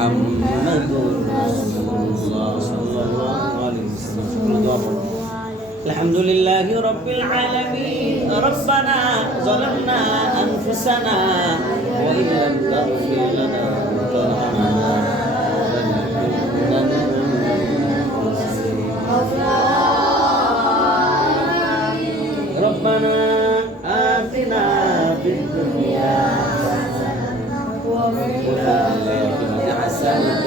মুহাম্মাদুর রাসূলুল্লাহ সাল্লাল্লাহু আলাইহি ওয়াসাল্লাম। আলহামদুলিল্লাহি রাব্বিল আলামিন। রব্বানা যালামনা আনফুসানা ওয়া ইন লাম তাগফির লানা ওয়া তারহামনা লানাকুনান্না মিনাল খাসিরিন। রব্বানা আতিনা ফিদ দুনিয়া وفي الآخرة حسنة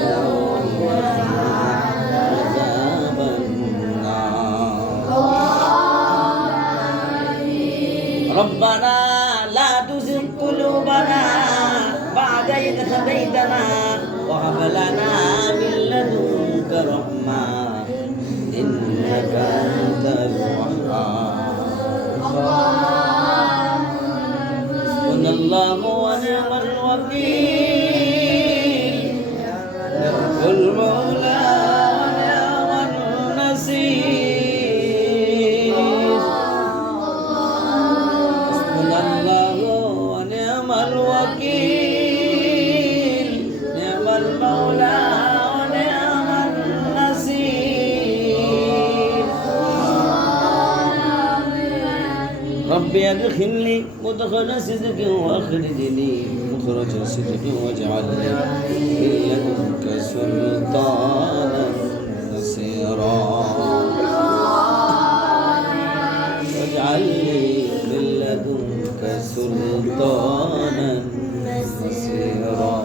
وقنا عذاب النار. ربنا لا تزغ قلوبنا بعد إذ هديتنا وهب لنا من لدنك رحمة إنك أنت الوهاب. حسبنا الله ونعم الوكيل نعم المولى ونعم النصير. حسبنا الله ونعم الوكيل نعم المولى ونعم النصير. ربي أدخلني مدخل صدق وأخرجني مخرج صدق واجعل لي من لدنك سلطانا نصيرا. واجعل لي من لدنك سلطانا نصيرا.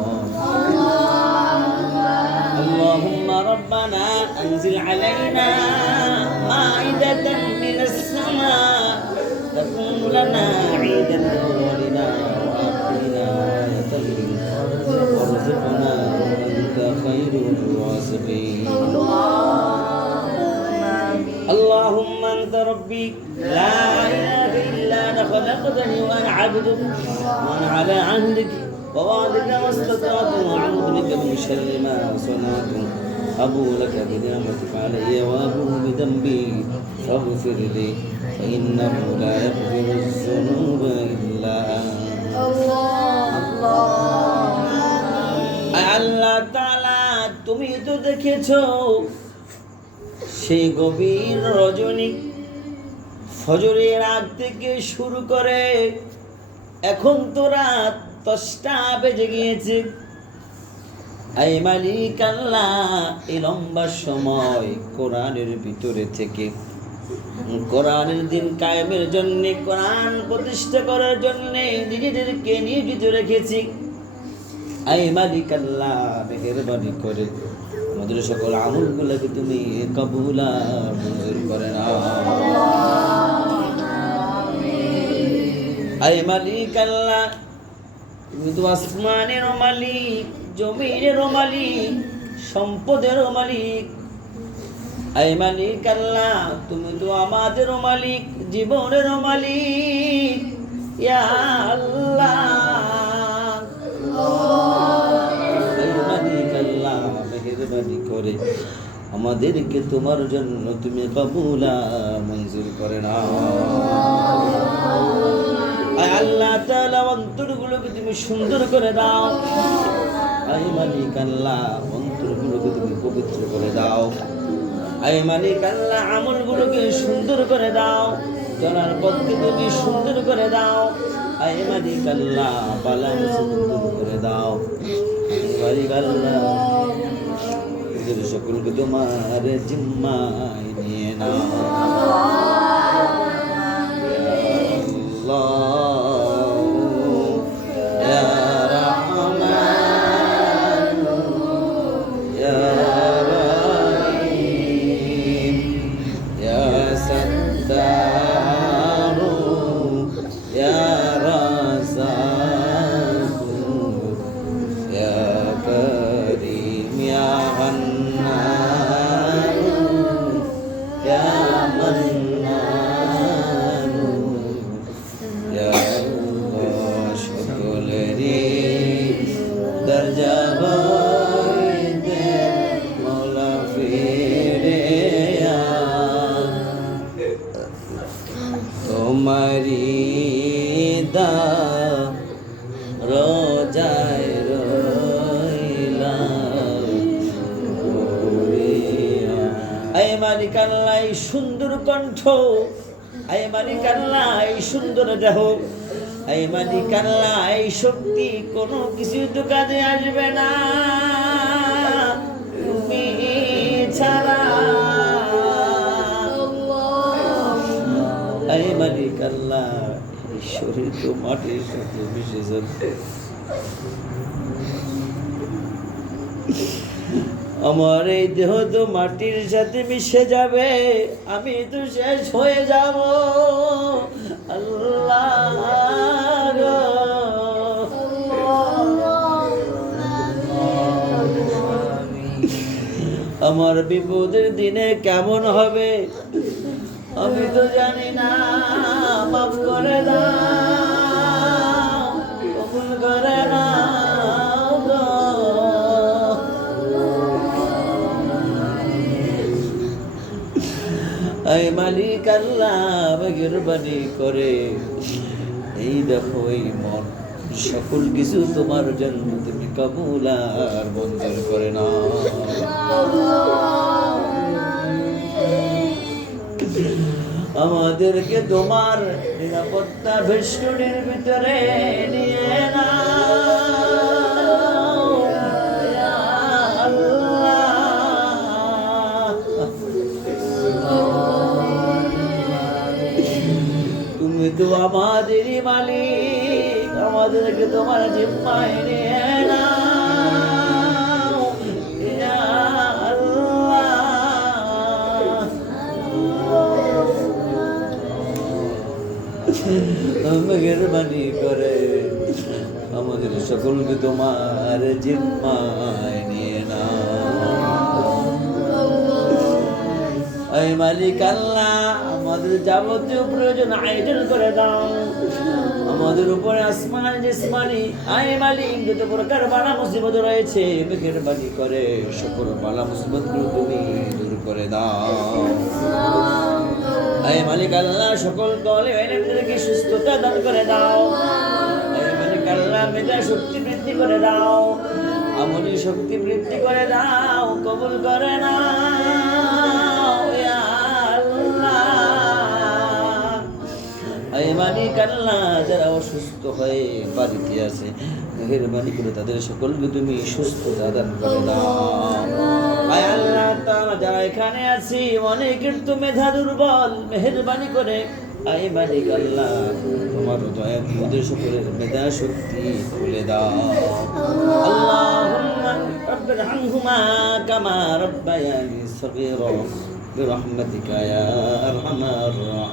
اللهم ربنا أنزل علينا مائدة من السماء تكون لنا عيدا لأولنا وآخرنا آية منك وارزقنا وأنت خير الرازقين. اللهم أنت ربي لا إله إلا أنت خلقتني وأنا عبدك وأنا على عهدك ووعدك ما استطعت وأعوذ بك من شر ما صنعت. أبو لك بنعمتك علي وأبو بذنبي فاغفر لي فإنه لا يغفر الذنوب إلا أنت. আল্লাহ তাআলা তুমি তো দেখেছো সেই গভীর রজনী ফজরের আগ থেকে শুরু করে এখন তো রাত 10টা বেজে গিয়েছে। আয় মালিক আল্লাহ, এই লম্বা সময় কোরআনের ভিতরে থেকে কোরআনের দিন কায়েমের জন্য, কোরআন প্রতিষ্ঠা করার জন্য নিজেদেরকে নিয়োজিত রেখেছি। আয় মালিক আল্লাহ, মেহেরবানি করে আমাদের সকল আমলগুলোকে তুমি কবুল আর মঞ্জুর করে নাও। আয় মালিক আল্লাহ, তুমি তো আসমানেরও মালিক, জমিনেরও মালিক, সম্পদেরও মালিক। আয় মালিক আল্লাহ, তুমি তো আমাদেরও মালিক, জীবনেরও মালিক। ইয়া আল্লাহ, আয় মালিক আল্লাহ, মেহেরবানি করে আমাদেরকে তোমার জন্য তুমি কবুল আর মঞ্জুর করে নাও। আয় আল্লাহ তাআলা, অন্তরগুলোকে তুমি সুন্দর করে দাও। আয় মালিক আল্লাহ, অন্তরগুলোকে তুমি পবিত্র করে দাও। আয় মালিক আল্লাহ, আমলগুলোকে সুন্দর করে দাও, চলার পথকে তুমি সুন্দর করে দাও। আয় মালিক আল্লাহ, বালা মুসিবত দূর করে দাও। আয় মালিক আল্লাহ, এদের সকলকে তোমার জিম্মায় নিয়ে নাও। তোমারি রোজায় রইলাম। আয় মালিক আল্লাহ এই সুন্দর কণ্ঠ, আয় মালিক আল্লাহ এই সুন্দর দেহ, আয় মালিক আল্লাহ এই শক্তি কোনো কিছু তো কাজে আসবে না তুমি ছাড়া। আয় মালিক আল্লাহ এই শরীর তো মাটির সাথে মিশে যাচ্ছে, আমার এই দেহ তো মাটির সাথে মিশে যাবে, আমি তো শেষ হয়ে যাব আল্লাহ গো। আমার বিপদের দিনে কেমন হবে আমি তো জানি না, মাফ করে দাও, কবুল করে নাও গো। আয় মালিক আল্লাহ মেহেরবানি করে এই দেখো এই মন সকল কিছু তোমার জন্য তুমি কবুল আর মঞ্জুর করে না। আমাদেরকে তোমার নিরাপত্তা বেষ্টনীর ভিতরে নিয়ে না তুমি তো আমাদেরই মালিক, আমাদেরকে তোমার জিম্মায় নিয়ে নাও ইয়া আল্লাহ। মেহেরবানি করে আমাদের সকলকে তোমার জিম্মায় নিয়ে নাও। আয় মালিক আল্লাহ আমাদের যাবতীয় প্রয়োজন আয়োজন করে দাও, আমাদের উপরে আসমানি জিসমানি আয় মালিক যত প্রকার বালা মুসিবত রয়েছে মেহেরবানি করে সকল বালা মুসিবতগুলো তুমি দূর করে দাও। আয় মালিক আল্লাহ সকল দলে এলেমদেরকে সুস্থতা দান করে দাও। আয় মালিক আল্লাহ মেধা শক্তি বৃদ্ধি করে দাও, আমলি শক্তি বৃদ্ধি করে দাও, কবুল করে নাও ইয়া আল্লাহ। আয় মালিক আল্লাহ যারা অসুস্থ হয়ে বাড়িতে আছে মেহেরবানি করে তাদের সকলকে তুমি সুস্থতা দান করে দাও। আয় আল্লাহ তাআলা যারা এখানে আছি অনেকের তো মেধা দুর্বল, মেহেরবানি করে আয় মালিক আল্লাহ তোমার দয়া ওদের সকলের মেধা শক্তি খুলে দাও। আল্লাহুম্মা রাব্বিরহামহুমা কামা রাব্বায়ানি সগীরা বিরহমাতিকা ইয়া আরহামার রাহিমিন।